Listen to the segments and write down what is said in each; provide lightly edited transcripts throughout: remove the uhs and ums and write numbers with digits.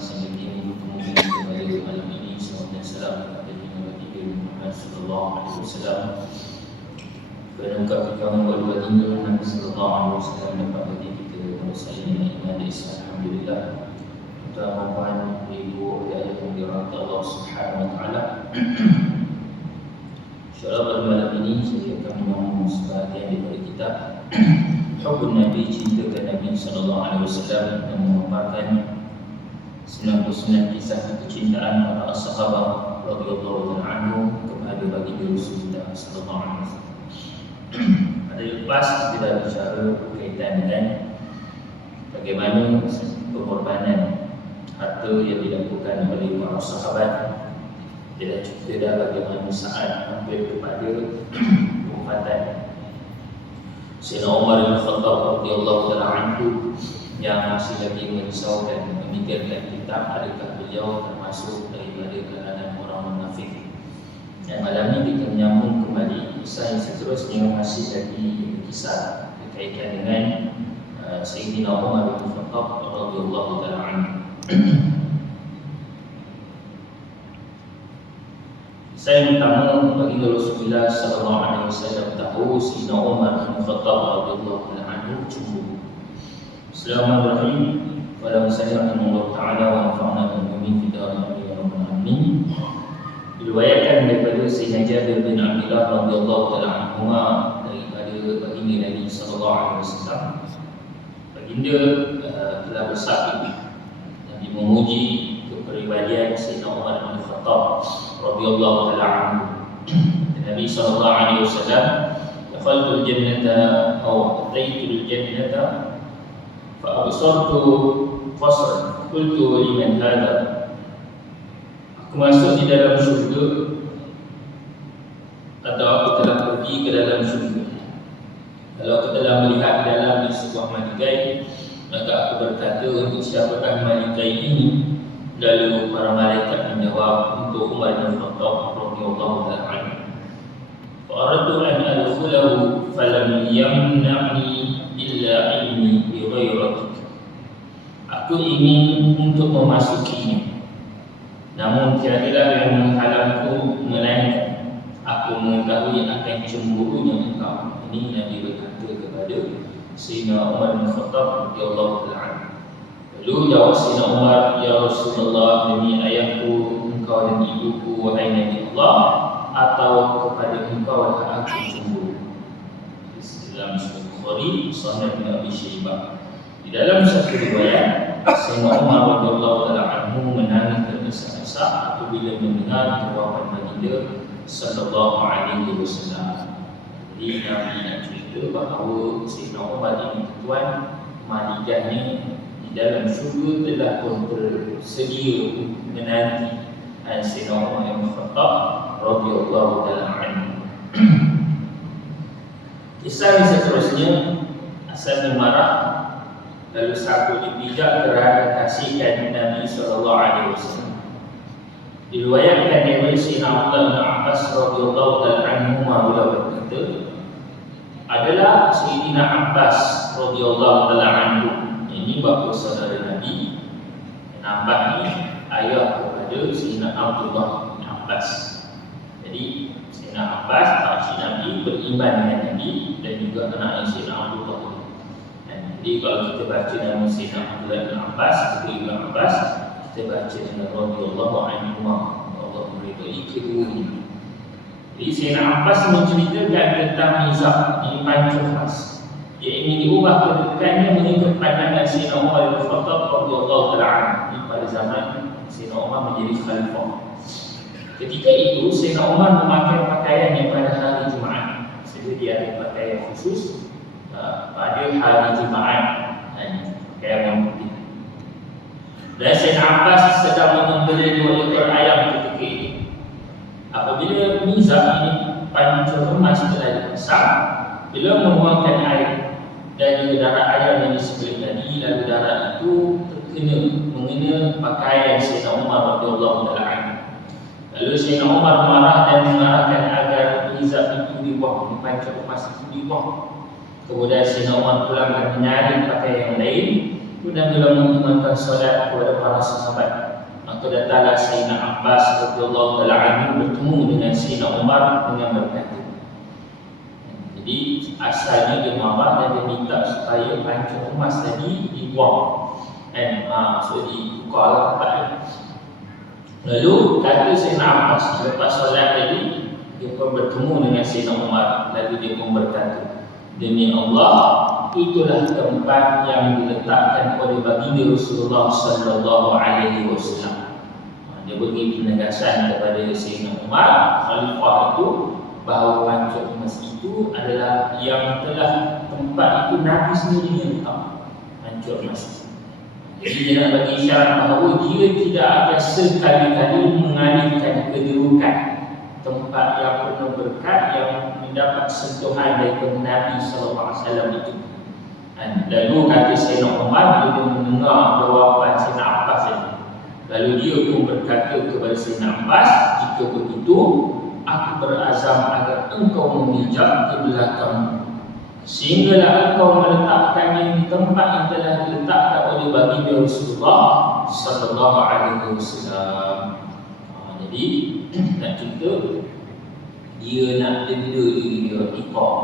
Assalamualaikum warahmatullahi wabarakatuh. Salam kepada Nabi Muhammad sallallahu alaihi wasallam. Berangkat kita membuat baginda Nabi sallallahu alaihi wasallam dapat bagi kita saling iman dan Islam. Alhamdulillah. Tuan-tuan, ibu, ayah yang dirahmati Allah Subhanahu wa taala. InsyaAllah pada malam ini saya akan menyambung sebahagian daripada kitab Hubbun Nabi, cintakan Nabi sallallahu alaihi wasallam, yang memaparkan 99 kisah kecintaan para sahabat radhiyallahu ta'ala anhu kepada baginda Rasulullah sallallahu alaihi wasallam. Pada lepas kita dah bicara berkaitan dengan bagaimana pengorbanan harta yang dilakukan oleh para sahabat. Dia dah cerita dah bagaimana saat hampir kepada kewafatan Sayyidina Umar bin Khattab radhiyallahu ta'ala anhu, yang masih lagi merisaukan memikirkan kitab adakah beliau termasuk daripada kalangan orang munafik. Dan malam ini kita menyambung kembali kisah yang seterusnya, masih lagi kisah berkaitan dengan Sayyidina Umar bin Khattab radhiyallahu ta'ala anhu. Saya pertama bagi Rasulullah sallallahu alaihi wasallam tahu Sayyidina Umar bin Khattab radhiyallahu ta'ala anhu cemburu. Bismillahirrahmanirrahim. Wa sallallahu Allah taala wa nafa'na bihi fi darin ya rabbal alamin. Diriwayatkan daripada Sayyidina Jabir bin Abdullah radhiyallahu ta'ala anhu daripada baginda Nabi sallallahu alaihi wasallam. Baginda telah bersabda dan memuji kepribadian Sayyidina Umar bin Khattab radhiyallahu ta'ala anhu. Nabi sallallahu alaihi wasallam, "Dakhaltul jannata aw ataitul jannata fa absartu qasran qultu liman hadha." Aku masuk di dalam syurga atau aku telah pergi ke dalam syurga. Kalau aku telah melihat di dalam di sebuah malikai, maka aku berkata, untuk siapakah malikai ini? Lalu para malaikat menjawab, untuk Umar bin Khattab radhiyallahu ta'ala anhu. Fa'aradtu an adkhulahu falam yamna'ni illa ilmi bi ghairatik. Aku ingin untuk memasukinya, namun tiadalah yang menghalangku melainkan aku mengetahui akan cemburunya engkau. Ini Nabi berkata kepada Sayyidina Umar bin Khattab radhiyallahu ta'ala anhu. Lalu jawab Sayyidina Umar, "Ya Rasulullah, demi ayahku, engkau dan ibuku, wahai Nabi Allah, atau kepada engkau lah aku cemburu." Dalam Sahih Bukhari, Sahih bin Abi Syaibah. Di dalam satu riwayat, Sayyidina Umar radhiyallahu ta'ala anhu menangis terdesak-desak apabila mendengar jawaban baginda sallallahu alaihi wasallam. Jadi Nabi nak cerita bahawa Sayyidina Umar ini tuan maligahnya di dalam syurga telah pun tersedia menanti Sayyidina Umar bin Khattab radhiyallahu ta'ala anhu. Kisah yang seterusnya, asalnya marah, lalu satu dipijak kerana kasihkan Nabi sallallahu alaihi wasallam. Diriwayatkan dari Sayyidina Abdullah bin Abbas radhiyallahu ta'ala anhu beliau berkata, adalah Sayyidina Abbas radhiyallahu ta'ala anhu, ini bapa saudara Nabi. Dan Abbas ni ayah kepada Sayyidina Abdullah bin Abbas. Jadi Sayyidina Abbas, pakcik Nabi, beriman dengan Nabi dan juga anaknya Sayyidina Abdullah. Jadi kalau kita baca nama Sayyidina Abdullah bin Abbas, Ibn Abbas, kita baca dengan radhiyallahu anhu, Allah meridai keduanya. Jadi Sayyidina Abbas menceritakan tentang mizah, ini pancung khas. Dia ingin diubah kedudukannya mengikut pandangan Sayyidina Umar bin Khattab radhiyallahu ta'ala anhu pada zaman Sayyidina Umar menjadi khalifah. Ketika itu Sayyidina Umar memakai pakaian yang pada hari Jumaat. Jadi dia ada pakaian khusus pada hari Jumaat, pakaian yang putih. Dan Sayyidina Abbas sedang membeli 2 ekor ayam ketika itu. Apabila mizah ini pancung emas telah dipasang, beliau membuangkan air dari darah ayam yang disebut tadi, lalu darah itu mengena pakaian Sayyidina Umar radhiyallahu ta'ala anhu. Lalu Sayyidina Umar marah dan mengarahkan agar mizah itu dibuang, pancung emas itu dibuang. Kemudian Sayyidina Umar pulang dan menyaring pakaian yang lain, Kemudian bila mengimamkan solat kepada para sahabat, maka datanglah Sayyidina Abbas radhiyallahu ta'ala anhu bertemu dengan Sayyidina Umar dengan berkata. Jadi asalnya dia marah dan dia minta supaya pancung emas tadi dibuang. So dibuka tempatnya. Lalu kata Sayyidina Abbas lepas solat tadi, dia pun bertemu dengan Sayyidina Umar. Lalu dia pun berkata, demi Allah, itulah tempat yang diletakkan oleh baginda Rasulullah sallallahu alaihi wasallam. Dia beri penegasan kepada Sayyidina Umar, khalifah itu, bahawa pancung emas itu adalah yang telah tempat itu Nabi sendiri yang letak pancung emas. Jadi dia nak bagi isyarat bahawa dia tidak akan sekali-kali mengalihkan kedudukan tempat yang penuh berkat yang mendapat sentuhan daripada Nabi SAW itu. Lalu kata Sayyidina Umar, dia mendengar jawapan Sayyidina Abbas ini. Lalu dia pun berkata kepada Sayyidina Abbas, jika begitu, aku berazam agar engkau memijak ke belakang, sehinggalah engkau meletakkannya di tempat yang telah diletakkan oleh baginda Rasulullah sallallahu alaihi wasallam. Jadi nak cerita dia nak denda dia ikut.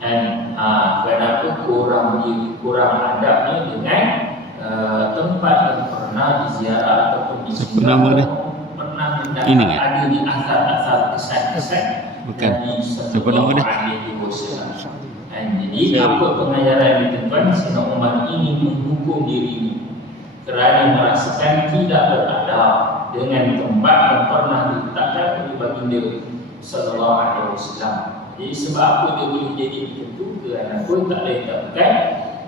Dan kenapa kurang adabnya dengan tempat yang pernah diziarah ataupun disinggah, pernah mendapat ada di asal-asal kesan-kesan dari Sallallahu Alaihi Wasallam. Jadi apa pengajaran yang tuan Sayyidina Umar ini menghukum diri kerana merasakan tidak beradab dengan tempat yang pernah diletakkan oleh baginda Sallallahu Alaihi Wasallam. Jadi sebab apa dia boleh jadi begitu? Kerana pun tak lain tak bukan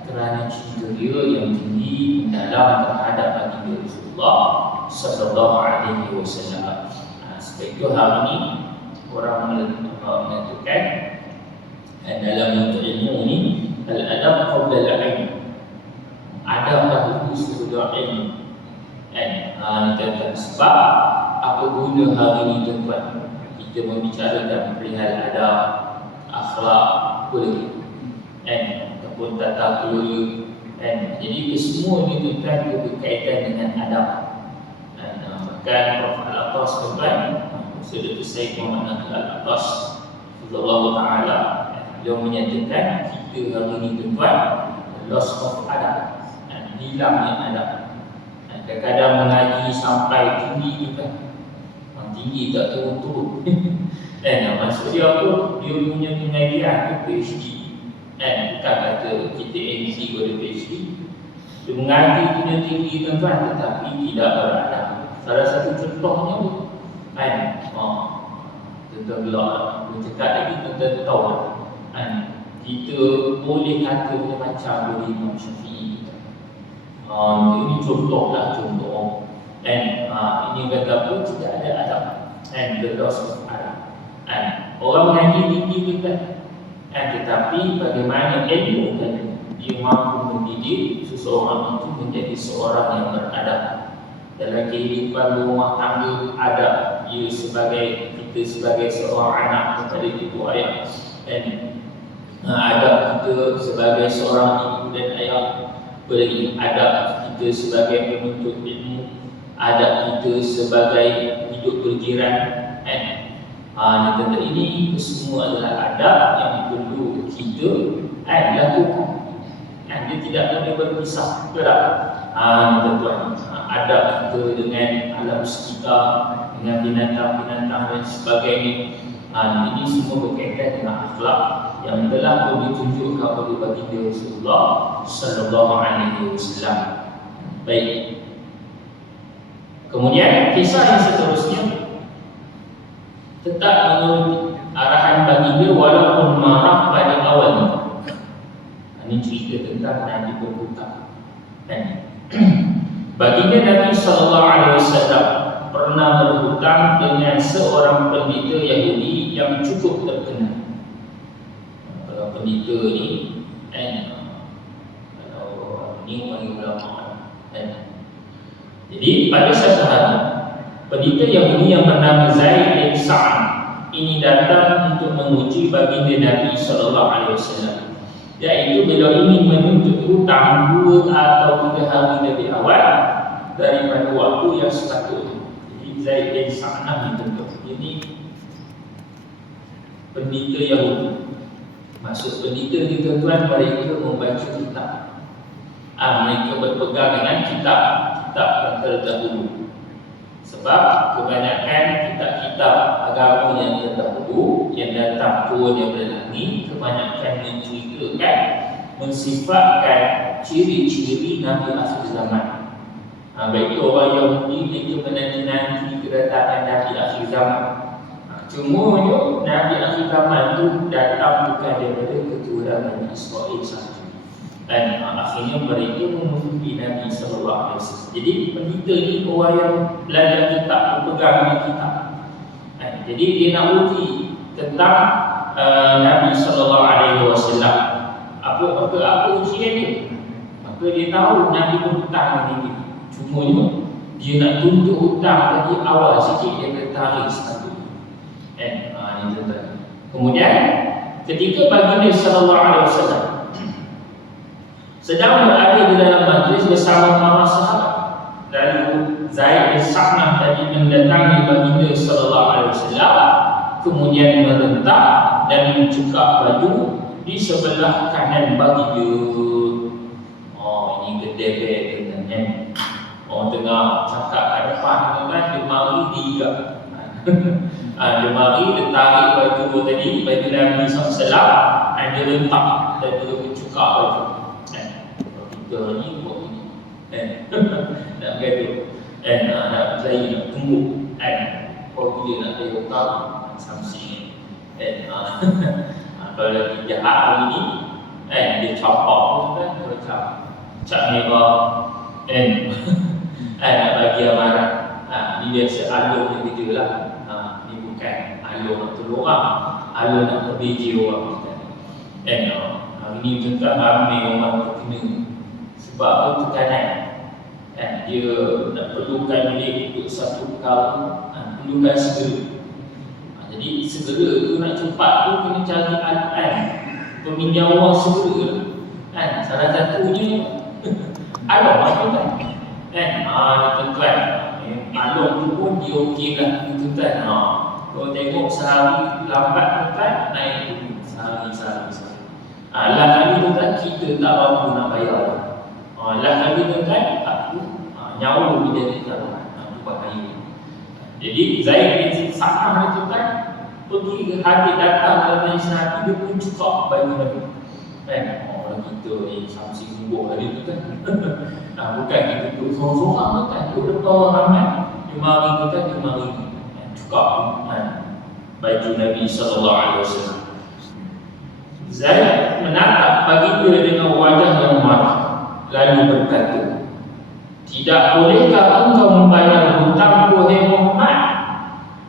kerana cinta dia yang tinggi mendalam terhadap baginda Rasulullah Sallallahu Alaihi Wasallam. Sebab itu hari ini orang menentukan dalam menuntut ilmu ni al-adab qabla al-ilm, adab dahulu sebelum ilmu. Sebab apa guna hari ini tuan-tuan kita membicarakan perihal adab, akhlak, apa lagi ataupun tata kelola. Jadi semua ni tuan-tuan dia berkaitan dengan adab. Bahkan Prof. Al-Atas tuan-tuan, Saudara Syekh Muhammad Al-Atas Radhiyallahu Ta'ala, dia menyatakan kita hari ini tuan-tuan loss of adab, hilangnya adab. Kadang-kadang mengaji sampai tinggi tuan, tinggi tak turun-turun. Maksud dia apa? Dia punya pengajian tu PhD. Bukan kata kita MC pada PhD. Dia mengaji punya tinggi tuan-tuan tetapi tidak beradab. Salah satu contohnya tuan-tuan gelap bercakap lagi tuan-tuan tahu kita boleh kata macam boleh Imam Syafi'i. Ini contohlah contoh. Ini kata apa? Tidak ada adab. The loss of adab. Orang mengaji tinggi kita, tetapi bagaimana ilmu kan dia mampu mendidik seseorang itu menjadi seorang yang beradab dalam kehidupan rumah tangga. Adab dia sebagai kita sebagai seorang anak kepada ibu ayah, adab kita sebagai seorang ibu dan ayah, adab kita sebagai penuntut ilmu, adab kita sebagai hidup berjiran. Ini semua adalah adab yang perlu kita lakukan. Dia tidak boleh berpisah. Tuan-tuan, adab kita dengan alam sekitar, dengan binatang-binatang dan sebagainya. Ini semua berkaitan dengan akhlak yang telah ditunjukkan oleh baginda Rasulullah Sallallahu Alaihi Wasallam. Baik. Kemudian kisah yang seterusnya tetap menurut arahan baginda walaupun marah pada awalnya. Ini cerita tentang Nabi berhutang. Baginda Nabi Sallallahu Alaihi Wasallam pernah berhutang dengan seorang pendeta Yahudi yang cukup terkenal. Pendeta ni kalau ni ulama. Jadi pada satu hari pendeta Yahudi yang bernama Zaid bin Sa'ad ini datang untuk menguji baginda Nabi Sallallahu Alaihi Wasallam. Iaitu bila ingin menuntut hutang 2 atau 3 hari lebih awal daripada waktu yang sepatutnya. Jadi Zaid bin Sa'nah dituntut. Ini pendeta Yahudi. Maksud pendeta ni tuan-tuan, mereka membaca kitab. Mereka berpegang dengan kitab yang terdahulu. Sebab kebanyakan kitab-kitab agama yang terdahulu yang datang turun daripada langit, kebanyakan menceritakan, mensifatkan ciri-ciri Nabi akhir zaman. Baik itu orang Yahudi, mereka menanti-nanti kedatangan Nabi akhir zaman. Cuma Nabi akhir zaman itu datang bukan daripada keturunan Nabi Israel sahaja. Dan akhirnya mereka menutupi Nabi SAW. Jadi pendeta ni orang yang belajar kitab, berpegang dengan kitab. Jadi dia nak uji tentang Nabi SAW. Apa ujian dia? Maka dia tahu Nabi berhutang ini. Cuma dia nak tuntut hutang lagi awal sikit daripada tarikh satu. Kemudian ketika baginda SAW sedang berada di dalam majlis bersama para sahabat, lalu Zaid bin Sa'nah tadi mendatangi baginda SAW, kemudian merentak dan mencekak baju di sebelah kanan baginda. Ini gedebek dengan orang tengah cakap kat depan kan, dia mari diikat. Dia mari, dia tarik baju tadi, baju Nabi SAW, dia rentak dan dia mencekak baju. Kita ni buat ini nak gaduh nak saya nak tunggu kalau dia nak saya hutang something kalau lagi jahat hari ni dia capak pun kan, macam cak merah nak bagi amaran. Ni biasa alur dia kerja lah. Ni bukan alur nak tolong orang, alur nak berbiji orang. Hari ni tentang ramai orang terkena sebab apa tekanan. Dia nak perlukan duit untuk satu perkara, perlukan segera. Jadi segera tu nak cepat tu kena cari alat peminjam wang segera. Salah satunya along tuan. Tuan-tuan, along tu pun dia okey lah tuan. Kalau tengok sehari lambat tuan, naik dulu sehari. Lah kali tuan kita tak mampu nak bayar. Lah kali tuan aku nyawa menjadi taruhan bahaya. Jadi Zaid bin Sa'nah tuan pergi ke hadis datang dalam majlis Nabi, dia pun cekak baju Nabi. Orang kita ni samsi sibuk hari tu kan. Bukan kita duduk sorang-sorang kan, duduk depan orang ramai. Dia mari cekak baju Nabi SAW. Zaid menatap baginda dengan wajah yang marah, lalu berkata, "Tidak bolehkah engkau membayar hutang wahai Muhammad?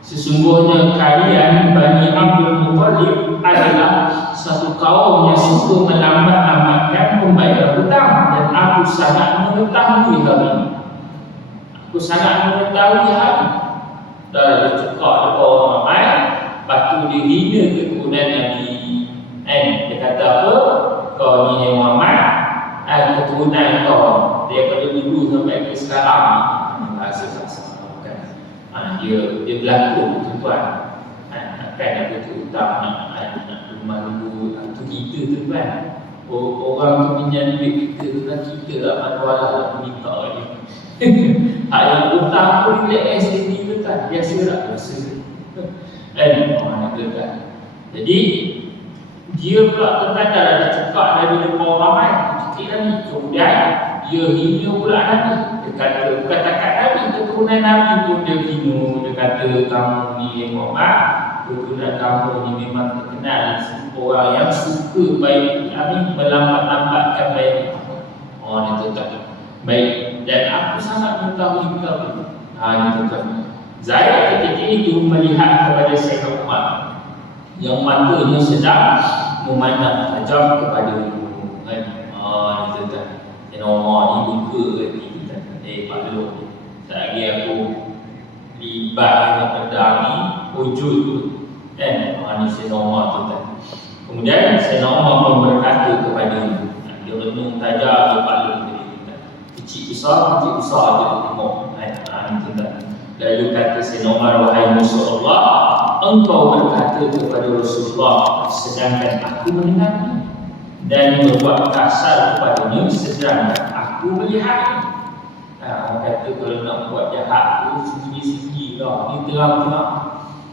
Sesungguhnya kalian Bani Abdul Muttalib adalah satu kaum yang suka melambat-lambatkan membayar hutang, dan aku sangat mengetahui hal ini. Dah cekak depan orang ramai, lepas tu dia hina keturunan Nabi. Dia kata apa? Kau ni Muhammad, keturunan kau daripada dulu sampai ke sekarang bahasa-bahasa bukan. Dia berlaku tuan. Kan ada tu hutang nak rumah dulu tu kita tuan. Orang tu pinjam duit kita lah manualah nak minta dia. Yang hutang pun dia STD tuan. Biasa tak biasa. Tuan. Jadi dia pula tuan dah ada cekak dari depan orang ramai. Kemudian dia hina pula Nabi. Dia kata bukan takat Nabi, keturunan Nabi pun dia hina. Dia kata kamu ni Muhammad, keturunan kamu ni memang terkenal orang yang suka baik melambat-lambatkan baik. Dia kata baik, dan aku sangat mengetahui kau. Dia kata Zaid ketika itu melihat kepada Sayyidina Umar yang matanya sedang memandang tajam kepada ibu. Dia kata Umar ni buka hati. Pak Lok ni tak lagi aku libat dengan pedang ni wujud tu. Ni Sayyidina Umar tu kan. Kemudian Sayyidina Umar pun berkata kepada dia renung tajam kepala dia, kecil besar dia tengok. Lalu kata Sayyidina Umar, wahai musuh Allah, engkau berkata kepada Rasulullah sedangkan aku mendengar, dan berbuat kasar kepadanya sedangkan aku melihat. Orang kata kalau nak buat jahat tu sembunyi-sembunyi lah, ni terang-terang.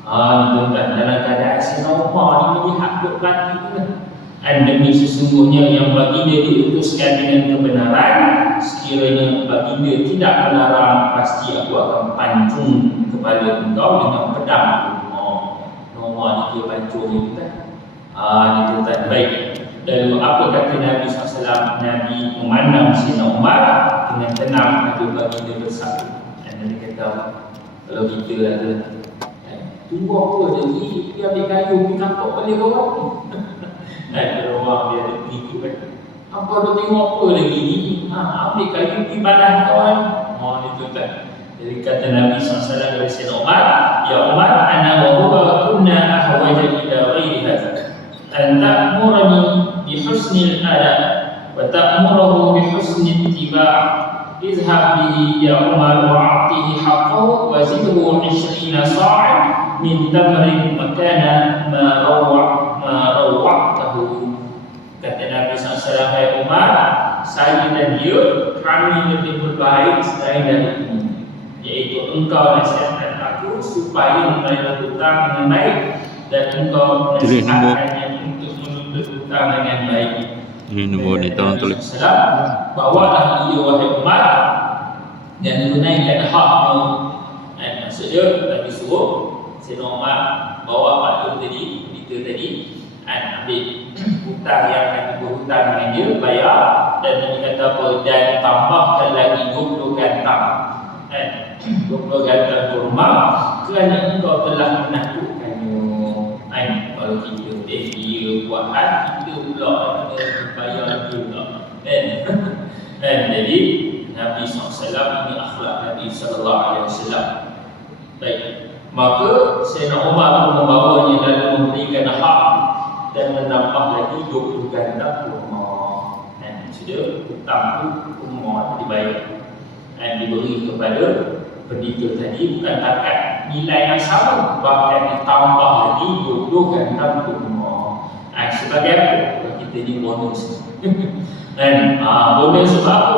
Ni tuan-tuan, dalam keadaan Sayyidina Umar ni melihat buat mati tu kan. Demi sesungguhnya yang baginda diutuskan dengan kebenaran, sekiranya baginda tidak melarang, pasti aku akan pancung kepala engkau dengan pedang. Umar ni dia pancung ni kan. Ni tuan-tuan, baik. Lalu apa kata Nabi SAW? Nabi memandang Sayyidina Umar dengan tenang, lalu baginda bersabda. Nabi kata, kalau kita ada tunggu apa lagi, dia ambil kayu, pergi tangkap balik orang ni. Kalau orang dia ada tiga kan, apa dia tengok apa lagi ni? Ambil kayu, pergi badan kawan. Ni tuan-tuan. Jadi kata Nabi SAW kepada Sayyidina Umar, ya Umar, ana wa huwa kunna ahwaja ila ghairi hadha an ta'murani bi husnil adab wa ta'muruhu bi husnil ittiba'. Izhab bihi ya Umar wa a'tihi haqqahu wa zidhu 20 sa'an min tamrin makana ma rawwa'tahu. Kata Nabi SAW, hai Umar, saya dan dia, kami lebih berbaik selain dari ini, iaitu engkau nasihatkan aku supaya membayar hutang dengan baik, dan engkau nasihatkannya untuk menuntut hutang dengan baik. Nabi SAW, bawalah ia wahai Umar dan tunaikan hakmu. Maksudnya Nabi suruh Sayyidina Umar bawa patut tadi, kita tadi, ambil hutang yang nanti berhutang dengan dia, bayar, dan Nabi kata apa, dan tambahkan lagi 20 gantang 20 gantang kurma kerana engkau telah menakutkannya. Kalau kita dia buat hati kita pula bayar juga jadi Nabi SAW ini akhlak Nabi SAW. Baik, maka Sayyidina Umar pun membawanya lalu memberikan hak dan menambah lagi 20 gantang kurma. Sudah hutang tu kurma dibayar dan diberi kepada pendeta tadi, bukan takat nilai yang sama, bahkan ditambah lagi 20 gantang kurma. Sebagai apa? Kita ni bonus. Bonus sebab apa?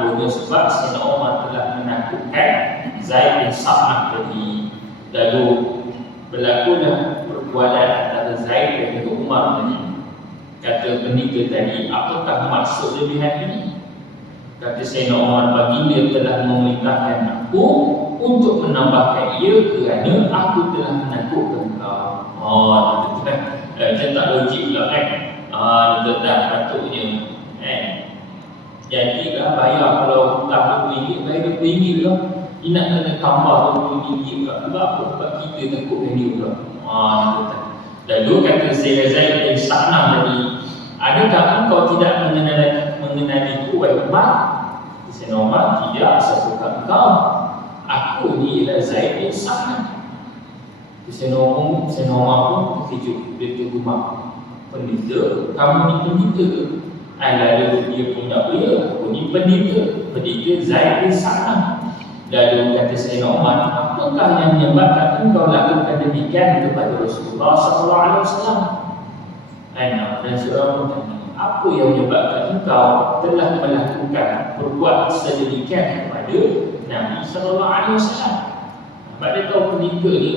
Bonus sebab Sayyidina Umar telah menakutkan Zaid bin Sa'mah tadi. Lalu berlakulah perbualan antara Zaid dan Umar tadi. Kata pendeta tadi, apakah maksud lebihan ini? Kata Sayyidina Umar, baginda telah memerintahkan aku untuk menambahkan ia kerana aku telah menakutkan kau. Itu kan macam tak logik pula kan. Itu tak patutnya jadi lah bayar, kalau hutang RM20, bayar RM20 lah. Dia nak kena tambah RM20 pula. Sebab apa? Sebab kita takutkan dia pula. Lalu kata Sayyidina Zaid bin Sa'mah tadi, adakah engkau tidak mengenaliku wahai Umar? Sayyidina Umar, tidak, siapakah engkau? Aku ni ialah Zaid bin Sa'mah. Sayyidina Umar pun terkejut. Dia tergumam, pendeta, kamu ni pendeta ke? Lalu dia pun tak boleh, aku ni pendeta Zaid bin Sa'mah. Lalu kata Sayyidina Umar, apakah yang menyebabkan engkau lakukan demikian kepada Rasulullah SAW? Dan seorang pun tanya, apa yang menyebabkan engkau telah melakukan berbuat sedemikian kepada Nabi SAW? Pada kau pendeta ni,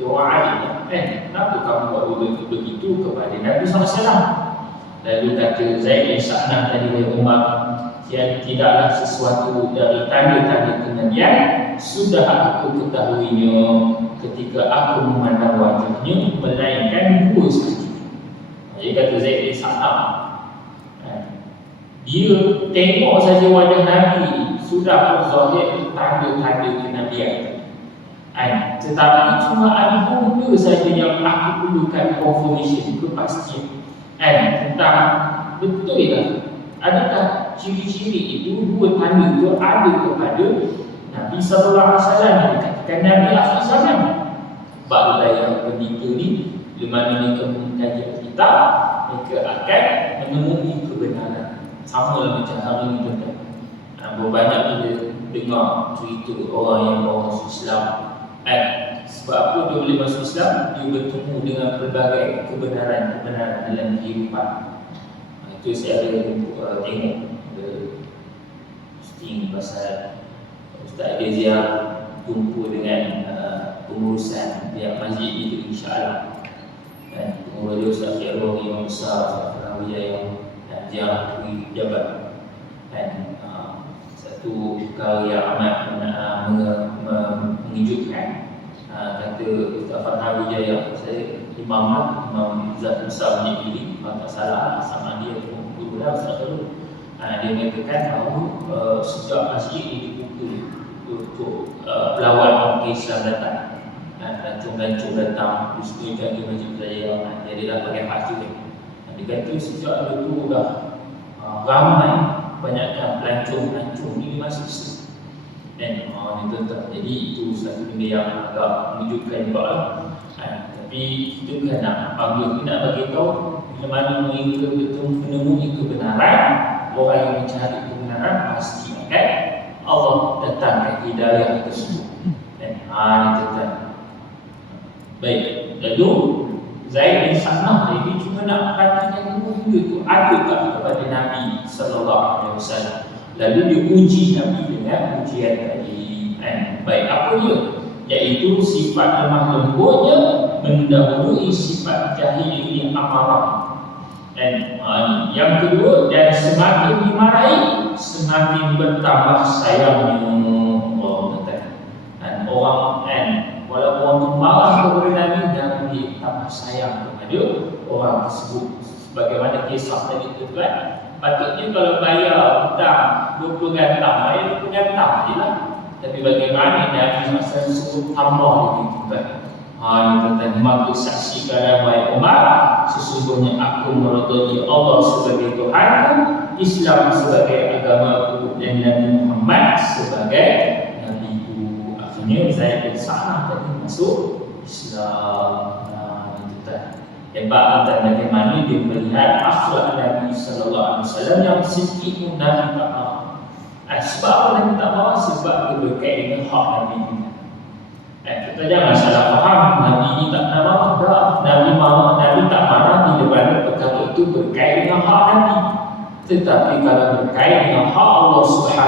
jawab alim, kenapa kamu buat begitu kepada Nabi SAW? Lalu kata Zaid bin Sa'mah tadi, wahai Umar, yang tidaklah sesuatu dari tanda-tanda kenabian sudah aku ketahuinya ketika aku memandang wajahnya, melainkan dua sekali. Jadi kata Zaid bin Sa'mah, dia tengok saja wajah Nabi sudah berzahir tanda-tanda kenabian. Tetapi cuma ada benda saja yang aku perlukan confirmation, kepastian tentang betul tak, adakah ciri-ciri itu, dua tanda itu ada kepada Nabi SAW, dikatakan Nabi akhir zaman. Barulah yang pendeta ni Bila mana mereka mengkaji kita, mereka akan menemui kebenaran. Sama lah macam hari ni tuan-tuan. Berbanyak kita dengar cerita orang yang bawa masuk Islam. Sebab apa dia boleh masuk Islam? Dia bertemu dengan pelbagai kebenaran-kebenaran dalam kehidupan. Itu saya ada tengok posting pasal Ustaz Dezia jumpa dengan pengurusan pihak masjid itu, insya-Allah. Dan kemudian Ustaz Khairul yang besar, Ustaz Rawiyah yang dia jabat. Dan satu perkara yang amat mengejutkan, kata Ustaz Farhan Wijaya, saya Imam Zat Besar Masjid ini, kalau tak salah sama dia berulang Ustaz Khairul. Dia mengatakan bahawa sejak masjid ini dibuka untuk pelawan orang Islam datang, lancung-lancung datang, Ustaz jaga Masjid Berjaya, dia dah pakai hati dia. Dia kata sejak itu dah ramai banyaknya pelancong-pelancong ini masuk Islam. Dan ini tuan-tuan, jadi itu satu benda yang agak mengejutkan juga lah. Tapi kita kan nak panggil, kita nak bagi tahu bila mana mereka betul menemui kebenaran. Orang yang mencari kebenaran pasti akan Allah datangkan hidayah tersebut. Dan ini tuan-tuan. Baik, lalu Zaid bin Sa'nah ini cuma nak perhatikan benda itu ada tak kepada Nabi SAW. Lalu dia uji Nabi dengan ujian tadi. Baik, apa dia? Iaitu sifat lemah lembutnya mendahului sifat jahili amarah. Dan yang kedua, dan semakin dimarahi semakin bertambah sayangnya. Dan orang walaupun orang itu marah kepada Nabi, Nabi tambah sayang kepada orang tersebut. Sebagaimana kisah tadi itu kan, patutnya kalau bayar hutang 20 gantang, bayar 20 gantang je lah. Tapi bagaimana Nabi masa sebut tambah lagi kan. Ini tentang maka saksikan wahai Umar, sesungguhnya aku meridai Allah sebagai Tuhanku, Islam sebagai agamaku, dan Nabi Muhammad sebagai nabiku. Akhirnya Zaid bin Sa'nah tadi masuk Islam. Hebat tentang bagaimana dia melihat akhlak Nabi SAW yang sedikit pun Nabi tak mahu. Sebab apa Nabi tak mahu? Sebab dia berkait dengan hak Nabi. Kita jangan salah faham, Nabi ini tak pernah marah. Nabi tak marah bila mana perkara itu berkait dengan hak Nabi. Tetapi kalau berkait dengan hak Allah SWT,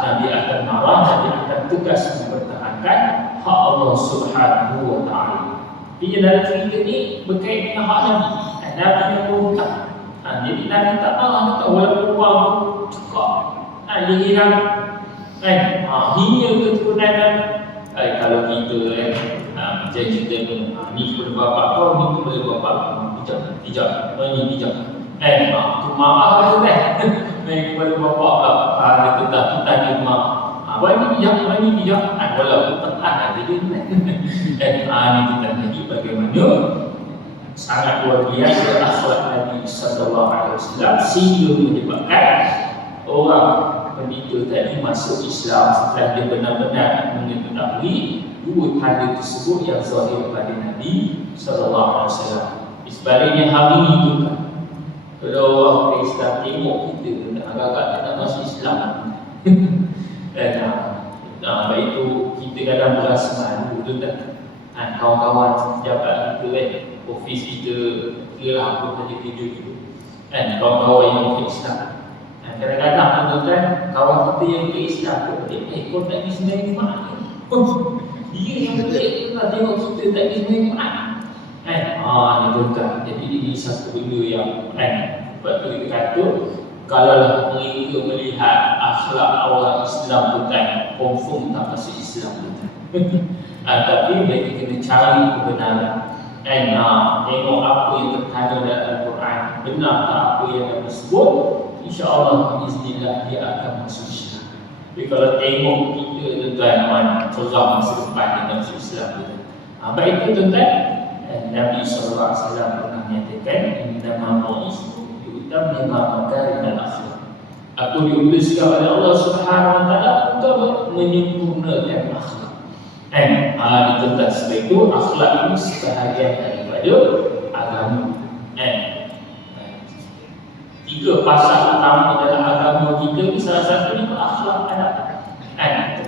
Nabi akan marah, Nabi akan tegas mempertahankan hak Allah SWT. Jadi dalam cerita ini berkait dengan hak Nabi. Nabi yang berhutang. Jadi Nabi tak marah, walaupun orang itu cekak, dia hilang, hina keturunan Nabi. Kalau kita macam kita ni kepada bapak kau, ni kepada bapak kau, bijak, ini bijak. Tu maaf tu kan. Kepada bapak pula, dia tetap kita ni maaf. Ini bijak, walaupun petang dia ni kita jadi bagaimana sangat luar biasa akhlak Nabi SAW sehingga menyebabkan orang pendeta tadi masuk Islam setelah dia benar-benar mengetahui dua tanda tersebut yang zahir pada Nabi SAW. Sebaliknya hari ini tu kan, kalau orang Islam tengok kita agak-agak tak nak masuk Islam. Dan itu kita kadang berasa malu tu kan. Kawan-kawan pejabat kita ofis kita, kira apa tadi kerja kita. Kawan-kawan yang bukan Islam. Kadang-kadang kan kawan kita yang bukan Islam tu, kau tak pergi sembahyang Jumaat ke? Dia yang boleh tengok kita tak pergi sembahyang Jumaat. Ni tuan-tuan. Jadi ini satu benda yang sebab tu kita kata, kalau mereka melihat akhlak orang Islam tu kan, confirm tak masuk Islam tu kan. Tapi mereka kena cari kebenaran. Tengok apa yang terkandung dalam Al-Quran, benar tak apa yang Nabi sebut, insya-Allah biiznillah dia akan masuk Islam. Tapi kalau tengok kita tuan-tuan, contoh masa depan dia masuk Islam tu. Baik itu tuan-tuan, Nabi SAW pernah menyatakan, innama bu'ithu liutammima makarimal akhlaq. Aku diutuskan oleh Allah Subhanahu Wa Taala untuk menyempurnakan akhlak. Di tentang sebab itu akhlak ini sebahagian daripada daripada agama. Tiga pasal utama dalam agama kita ni, salah satunya akhlak adab.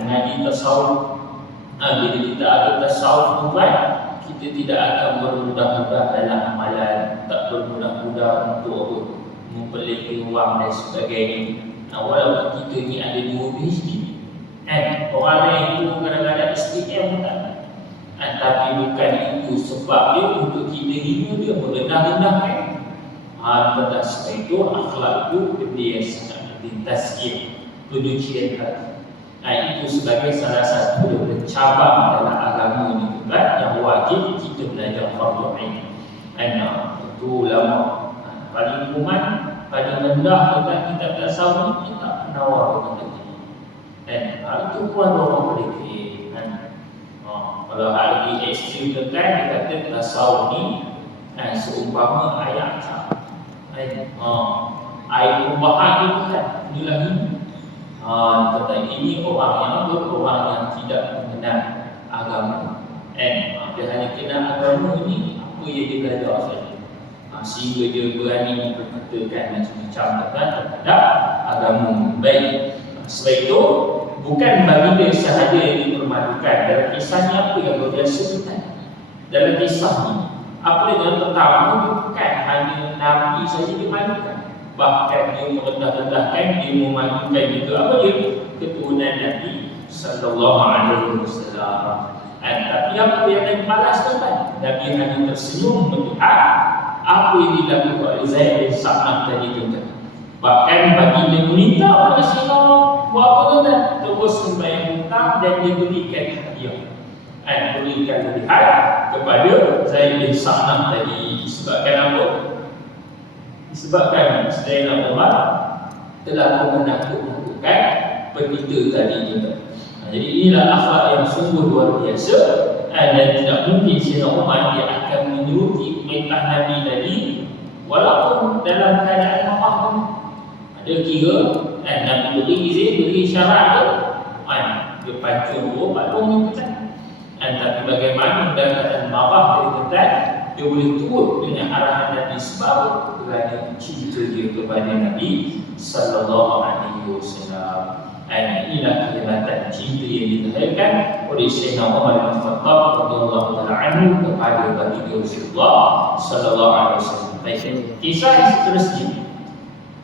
Mengaji tasawuf. Bila kita ada tasawuf tu kan, kita tidak akan bermudah-mudah dalam amalan, tak bermudah-mudah untuk mempelihara wang dan sebagainya. Walaupun kita ni ada 2 PhD, orang lain itu kadang-kadang STM tak. Tapi bukan itu sebab dia untuk kita ini dia merendah-rendahkan. Tentang sebab itu akhlak itu benda yang sangat penting, tazkiyah, pencucian hati. Itu sebagai salah satu daripada cabang dalam agama ini juga yang wajib kita belajar fardu ain. Itu ulama paling kuman, paling rendah tentang kitab tasawuf kita penawar kita. Itu pun orang boleh kalau hari ekstrim tentang dia kata tasawuf ni seumpama ayat air pembahan ni bukan inilah ini. Tentang ini orang yang tidak mengenal agama. Dia hanya kenal agama ni apa yang dia belajar saja. Sehingga dia berani memperkatakan macam-macam terhadap agama. Baik, sebab itu bukan baginda sahaja yang dipermalukan. Dalam kisahnya apa yang berbiasa kita? Dalam kisah ni, apa yang pertama bukan hanya Nabi saja dimalukan, bahkan dia merendah-rendahkan, dia memalukan juga apa dia? Keturunan Nabi sallallahu alaihi wasallam. Tapi apa yang Nabi balas tuan? Nabi hanya tersenyum melihat apa yang dilakukan oleh Zaid bin Sa'nah tadi tuan. Bahkan baginda meminta Rasulullah buat apa tuan? Terus membayar hutang dan dia berikan hadiah. Berikan hadiah kepada Zaid bin Sa'nah tadi. Disebabkan apa? Disebabkan Sayyidina Umar telah menakut-nakutkan pendeta tadi juga. Jadi inilah akhlak yang sungguh luar biasa, dan tidak mungkin Sayyidina Umar dia akan menuruti perintah Nabi tadi walaupun dalam keadaan marah pun. Ada kira Nabi beri izin, beri syarat dia pancung baru mengikuti. Tapi bagaimana dalam keadaan marah dari ketat dia boleh turut dengan arahan Nabi sebab kerana cinta dia kepada Nabi sallallahu alaihi wasallam. Inilah kehebatan cinta yang ditahirkan oleh Sayyidina Umar bin Khattab radhiyallahu taala anhu kepada baginda Rasulullah sallallahu alaihi wasallam. Baik, kisah yang seterusnya,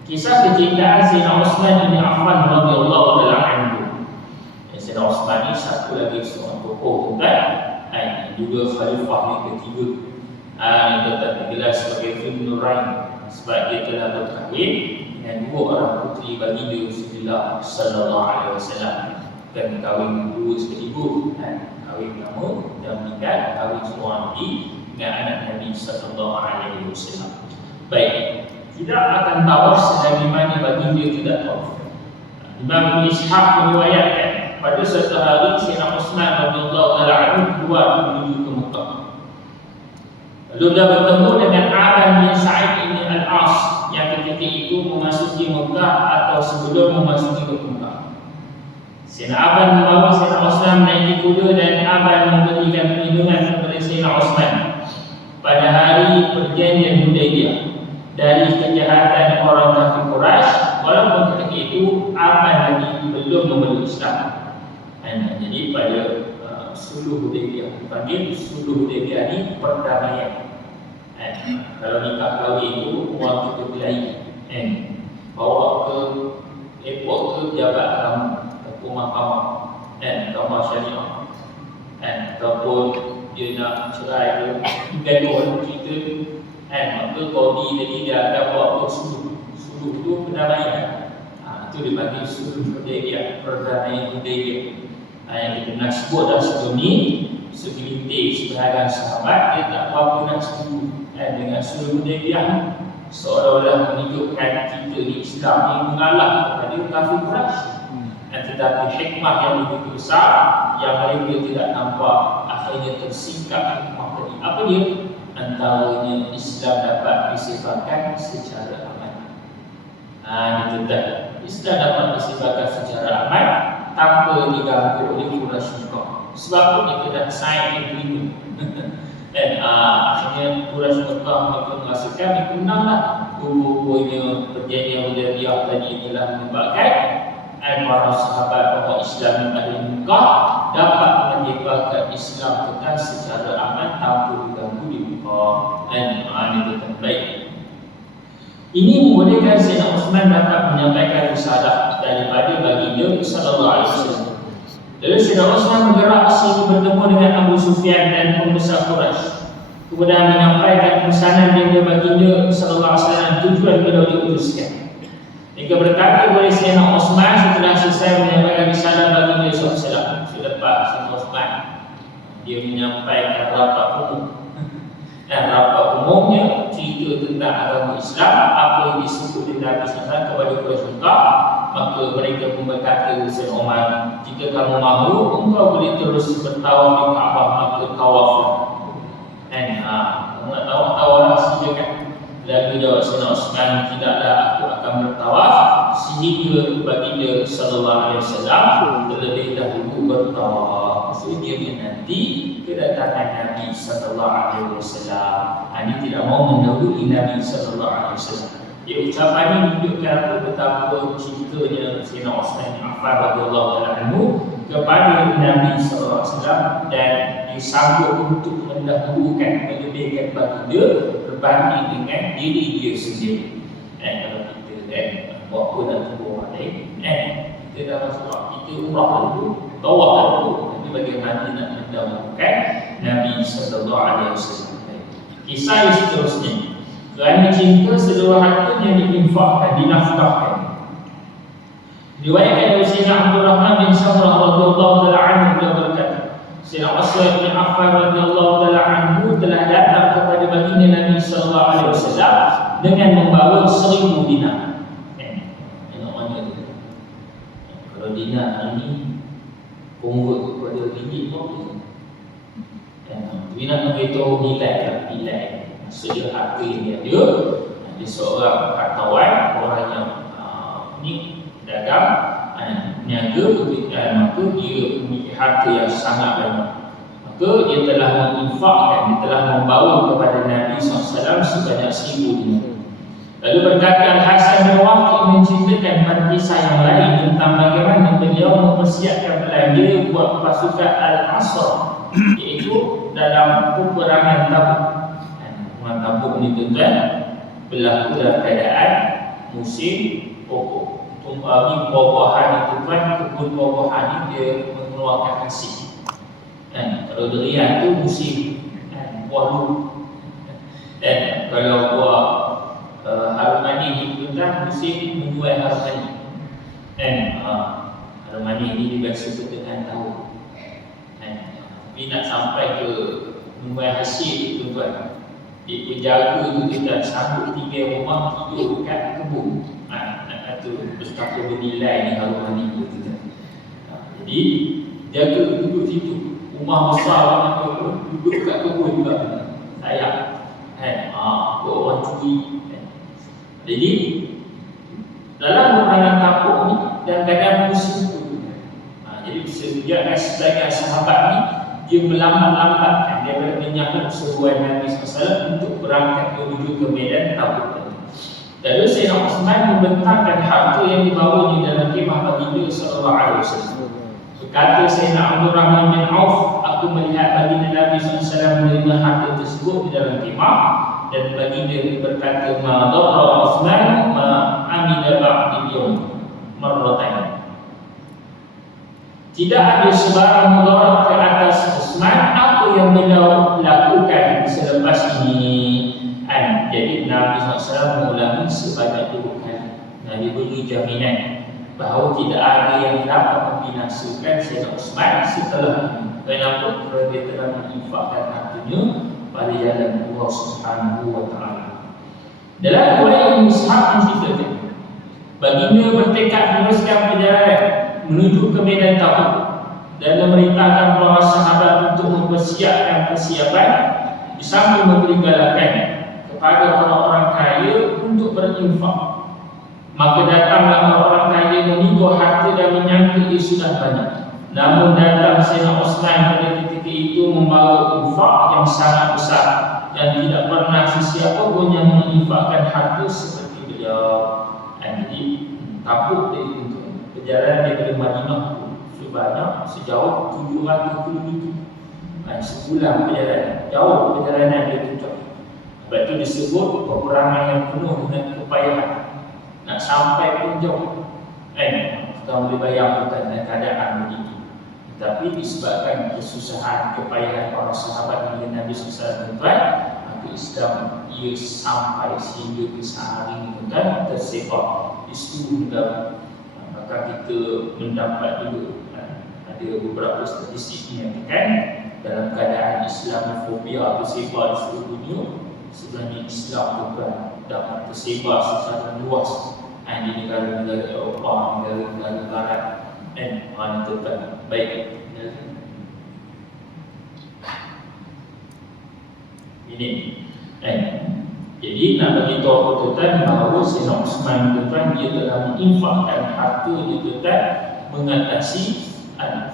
kisah kecintaan Sayyidina Utsman bin Affan radhiyallahu taala anhu. Sayyidina Utsman ini satu lagi seorang tokoh kan, juga khalifah yang ketiga. Yang tetap digelar sebagai Ibn Nurain sebab dia telah berkahwin dengan 2 orang puteri baginda Rasulullah sallallahu alaihi wasallam. Dan kahwin dua sekaligus, kahwin pertama dan meninggal, kahwin seorang lagi dengan anak Nabi sallallahu alaihi wasallam. Baik, tidak akan tawaf selagi mana baginda tidak tawaf. Imam Ibn Ishaq meriwayatkan pada suatu hari Sayyidina Utsman radhiyallahu taala anhu keluar menuju ke Mekah. Lalu dia bertemu dengan Aban bin Sa'id bin Al-As yang ketika itu memasuki Mekah atau sebelum memasuki ke Mekah. Sayyidina Aban membawa Sayyidina Utsman menaiki kuda dan Aban memberikan perlindungan kepada Sayyidina Utsman pada hari perjanjian Hudaybiyah dari kejahatan orang kafir Quraisy, walaupun ketika itu Aban lagi belum memeluk Islam. Jadi pada Suluh Hudaybiyah, dipanggil Suluh Hudaybiyah ni perdamaian. Kalau nikah kahwin itu orang kita belahi, bawa ke airport ke jabat agama, ke mahkamah, mahkamah syariah, ataupun dia nak cerai ke gaduh kita, maka kodi tadi dia akan bawa ke suluh. Suluh itu perdamaian. Itu dipanggil Suluh Hudaybiyah, perdamaian Hudaybiyah. Yang kita nak sebut dah sebelum ni, segelintir sebahagian sahabat dia tak apa-apa nak setuju dengan Suluh Hudaybiyah, seolah-olah menunjukkan kita di Islam ni mengalah kepada kafir Quraisy. Tetapi hikmah yang begitu besar yang mereka tidak nampak akhirnya tersingkap hikmah tadi. Apa dia? Antaranya Islam dapat disifatkan secara aman. Itu dah. Islam dapat disifatkan secara aman tanpa diganggu oleh Quraisy Mekah. Sebab pun dia dah sign agreement. Dan akhirnya Quraisy Mekah mereka merasakan mereka menanglah. Kubu-kubunya perjanjian Hudaybiyah tadi telah menyebabkan para sahabat orang Islam yang ada di Mekah dapat menyebarkan Islam kekal secara aman tanpa diganggu di Mekah. Dan ini terbaik. Ini membolehkan Sayyidina Uthman dapat menyampaikan risalah daripada baginda sallallahu alaihi wasallam. Lalu Sayyidina Uthman bergerak sehingga bertemu dengan Abu Sufyan dan pembesar Quraisy. Kemudian menyampaikan pesanan daripada baginda sallallahu alaihi wasallam tujuan beliau diutuskan. Jika berkata oleh Sayyidina Uthman setelah selesai menyampaikan risalah baginda sallallahu alaihi wasallam, selepas Sayyidina Uthman dia menyampaikan rapat umum. Dan rapat umumnya cerita tentang agama Islam, apa yang disebut di Nabi SAW kepada Quraisy Mekah. Maka mereka pun berkata kepada Sayyidina Umar, jika kamu mahu, engkau boleh terus bertawaf di Kaabah, maka tawaflah. Dan kamu nak tawaf silakan. Lalu jawab Sayyidina Uthman, tidaklah aku akan bertawaf sehingga baginda sallallahu alaihi wasallam terlebih dahulu bertawaf. So dia menanti kedatangan Nabi sallallahu alaihi wasallam. Ini tidak mau mendahului Nabi sallallahu alaihi wasallam. Ucapan ini menunjukkan betapa cintanya Sayyidina Uthman bin Affan radhiyallahu taala anhu kepada Nabi sallallahu alaihi wasallam dan disanggup untuk mendahulukan melebihkan baginda berbanding dengan diri dia sendiri. Kalau kita buat apa nak tunggu orang lain, kita dah masuk kita umrah dulu, tawaf dulu, tapi bagaimana nak mendahulukan Nabi sallallahu alaihi wasallam. Kisah yang seterusnya, kerana cinta seluruh hartanya diinfakkan, dinafkahkan. Riwayatkan dari Sayyidina Abdul Rahman bin Samurah radhiyallahu taala anhu beliau berkata, Sayyidina Uthman bin Affan radhiyallahu taala anhu telah datang kepada baginda Nabi sallallahu alaihi wasallam dengan membawa 1000 dinar. Tengok mana tu. Kalau dinar ini convert kepada ringgit pun tapi nak beritahu nilai. Maksudnya harga yang dia ada. Dia seorang hartawan, orang yang ni dagang, niaga, maka dia memiliki harta yang sangat banyak. Maka dia telah menginfakkan, dia telah membawa kepada Nabi SAW sebanyak 1000 dinar. Lalu berkata Al-Hasan bin Waqi menceritakan pada kisah yang lain tentang bagaimana beliau mempersiapkan belanja buat pasukan Al-Asr, iaitu dalam peperangan Tabuk. Perang Tabuk ni tuan-tuan berlaku dalam keadaan musim pokok. Buah-buahan itu kan, kebun buah-buahan ni dia mengeluarkan hasil. Kalau durian tu musim buah dulu. Dan kalau buah harum manis itu kan musim menjual harum manis. Harum manis ni biasa dengan tahu. Tapi nak sampai ke menjual hasil itu kan, dia penjaga tu dia tak sanggup tinggal rumah, tidur dekat kebun. Nak kata betapa bernilai ni harum manis tu. Jadi jaga duduk situ. Rumah besar orang tu duduk kat kebun juga. Sayang. Buat orang curi. Jadi dalam peperangan Tabuk ni dan kadang musim tu. Jadi sejak sebagai sahabat ni dia melambat-lambatkan daripada menyambut seruan Nabi SAW untuk berangkat menuju ke medan Tabuk. Lalu Sayyidina Uthman membentangkan harta yang dibawanya dalam kemah baginda sallallahu alaihi wasallam. Berkata Sayyidina Abdul Rahman bin Auf, aku melihat baginda Nabi SAW menerima harta tersebut di dalam kemah, dan baginda berkata, ma dharra Uthman ma amila ba'dil yawm marratain. Tidak ada sebarang mudarat ke atas Uthman apa yang beliau lakukan selepas ini. Jadi Nabi SAW mengulangi sebanyak 2 kali. Nabi beri jaminan bahawa tidak ada yang dapat membinasakan Sayyidina Uthman setelah ini. Kenapa? Kerana dia telah menginfakkan hartanya pada jalan Allah Subhanahu wa taala. Dalam riwayat Ibnu Ishaq menceritakan, baginda bertekad meneruskan perjalanan menuju ke medan Tabuk dan memerintahkan para sahabat untuk mempersiapkan persiapan disambil memberi galakan kepada orang-orang kaya untuk berinfak. Maka datanglah orang kaya meninggau harta dan menyangka ia sudah banyak. Namun datang Sayyidina Utsman pada ketika itu membawa infak yang sangat besar dan tidak pernah sesiapa pun yang menginfakkan harta seperti beliau. Jadi Tabuk dari perjalanan daripada Madinah sebanyak sejauh 700 km. Sebulan perjalanan, jauh perjalanan dia tujuh. Sebab itu disebut peperangan yang penuh dengan kepayahan. Nak sampai pun jauh. Kita boleh bayangkan keadaan begitu. Tetapi disebabkan kesusahan, kepayahan para sahabat dengan Nabi SAW, maka Islam ia sampai sehingga ke sehari ini tersebar di seluruh negara. Maka kita mendapat dulu ada beberapa statistik menyatakan dalam keadaan Islamofobia tersebar di seluruh dunia, sebenarnya Islam dapat tersebar secara luas di negara-negara Eropah, negara-negara Barat, mana tetap baik. Ini, jadi nak bagi tahu tuan bahawa Sayyidina Utsman tuan dia telah menginfakkan harta dia tuan mengatasi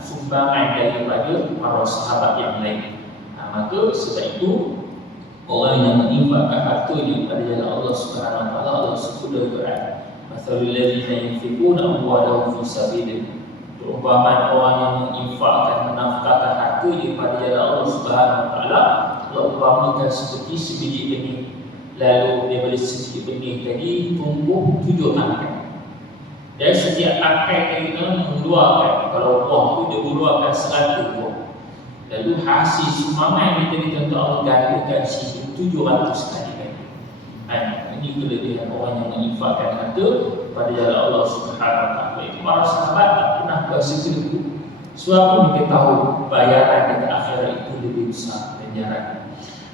sumbangan daripada para sahabat yang lain. Maka sebab itu orang yang menginfakkan hartanya pada jalan Allah Subhanahu Wa Taala, Allah sebut dalam Quran, "Mathalul ladzina yunfiquna amwalahum fi sabilillah." Perumpamaan orang yang menginfakkan, menafkahkan hartanya pada jalan Allah Subhanahu Wa Taala, Allah umpamakan seperti sebiji benih. Lalu daripada sebiji benih tadi tumbuh 7 angkai. Dan setiap angkai itu mengeluarkan, kalau buah itu dia mengeluarkan 100 buah. Lalu hasil sumbangan kita tentu Allah gandakan 700 kali. Ini kelebihan orang yang menginfakkan harta pada jalan Allah Subhanahu Wa Taala. Itu para sahabat tak pernah berasa kelebihan. Sebab mereka tahu bayaran dekat akhirat itu lebih besar ganjaran.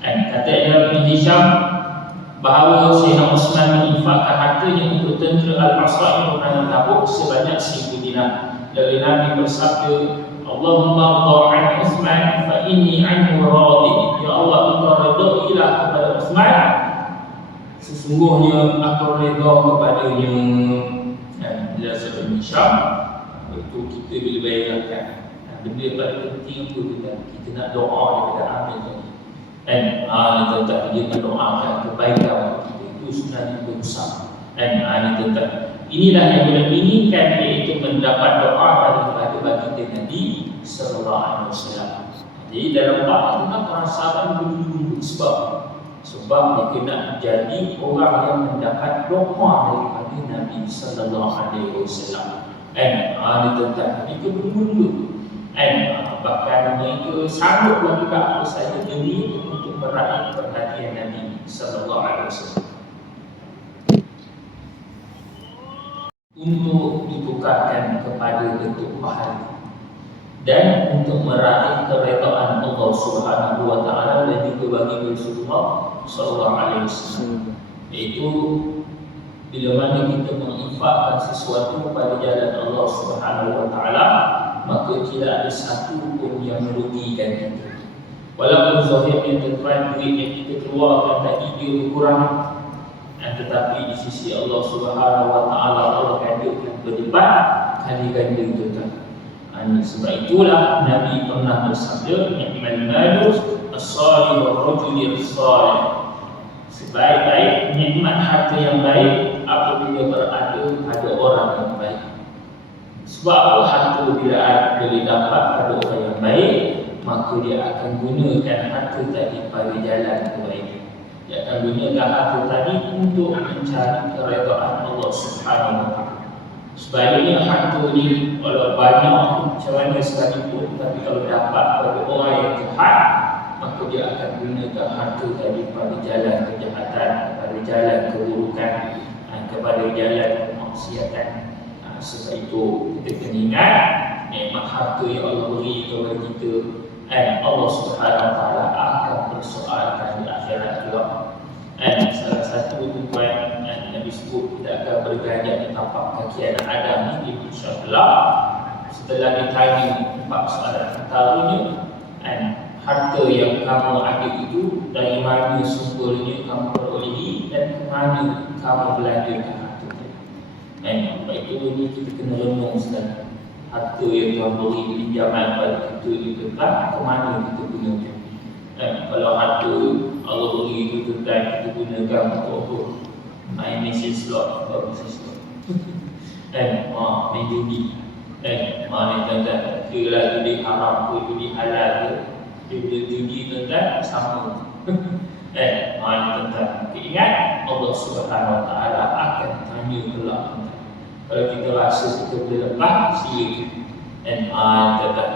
Kata Ibn Hisham bahawa Sayyidina Utsman menginfakkan hartanya untuk tentera Al-Asra yang peperangan Tabuk sebanyak 1000 dinar. Dari Nabi bersabda, Allahumma ta'an Utsman fa inni anhu radhi. Ya Allah, engkau redailah kepada Utsman, sesungguhnya aku redha kepadanya. Bila Ibn Hisham itu kita boleh bayangkan benda paling penting apa kita nak doa daripada amal tadi. Dia mendoakan kebaikan kita, itu sebenarnya besar. Inilah yang kita inginkan, iaitu mendapat doa daripada baginda Nabi Sallallahu Alaihi Wasallam. Jadi dalam bab itu para sahabat dulu sebab mereka nak jadi orang yang mendapat doa daripada Nabi Sallallahu Alaihi Wasallam. Mereka dulu bahkan mereka sanggup melakukan apa sahaja demi untuk meraih perhatian Nabi Sallallahu Alaihi Wasallam, untuk ditukarkan kepada bentuk pahala dan untuk meraih keredaan Allah Subhanahu Wa Taala dan juga bagi Rasulullah Sallallahu Alaihi Wasallam. Iaitu bila mana kita menginfakkan sesuatu pada jalan Allah Subhanahu Wa Taala, maka tidak ada satu pun yang merugikan kita. Walaupun zahirnya tuan duit yang kita keluarkan tadi dia berkurang, tetapi di sisi Allah Subhanahu Wa Taala Allah gandakan berlipat kali ganda tuan. Sebab itulah Nabi pernah bersabda, "Ni'mal malu as-salih wa rajul as-salih." Sebaik-baik nikmat harta yang baik apabila berada pada orang yang baik. Sebab harta bila boleh dapat pada orang yang baik, maka dia akan gunakan harta tadi pada jalan kebaikan. Dia akan gunakan harta tadi untuk mencari keredaan Allah Subhanahu Wa Taala. Sebaliknya harta ni kalau banyak macam mana sekalipun, tapi kalau dapat pada orang yang jahat, maka dia akan gunakan harta tadi pada jalan kejahatan, pada jalan keburukan, kepada jalan kemaksiatan. Sebab itu kita kena ingat nikmat harta yang Allah beri kepada kita, Allah Subhanahu Wa Taala akan persoalkan di akhirat kelak. Salah satu tuan Nabi sebut kita akan berganjak di tapak kaki anak Adam ni, insya-Allah. Setelah ditanya 4 soalan, antaranya harta yang kamu ada itu dari mana sumbernya kamu perolehi dan ke mana kamu belanjakan harta itu. Baik itu ni kita kena renung sekali. harta yang Tuhan beri pinjaman pada kita itu kan, ke mana kita gunakan? Kalau harta Allah beri itu kan, kita gunakan untuk apa? Main mesin slot, mesin slot. Main judi. Mana tuan-tuan, kira judi haram ke, judi halal ke, judi tuan-tuan sama. Mana tuan-tuan, ingat Allah Subhanahu Wa Taala akan tanya kelak. Kalau kita rasa kita boleh lepas, silakan. Tuan-tuan,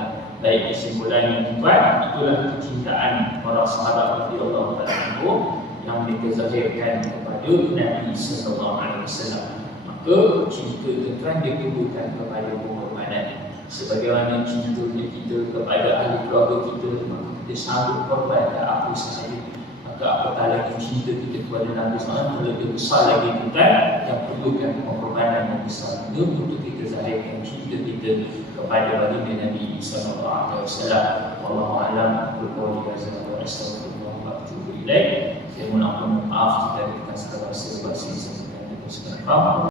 baik kesimpulan yang dibuat, itulah kecintaan para sahabat radhiyallahu anhu yang mereka zahirkan kepada Nabi sallallahu alaihi wasallam. Maka cinta tuan-tuan ditubuhkan kepada pengorbanan. Sebagaimana cinta kita kepada ahli keluarga kita, maka kita sanggup korban apa sahaja. Maka apatah lagi cinta kita kepada Nabi SAW, lebih besar lagi tuan-tuan yang perlukan pengorbanan yang besar itu untuk kita zahirkan cinta kita kepada baginda Nabi sallallahu alaihi wasallam. Wallahu a'lam. Qul wa astaghfirullah wa atubu ilaih. Saya mohon maaf jika kita segala sesuatu yang saya sampaikan tidak secara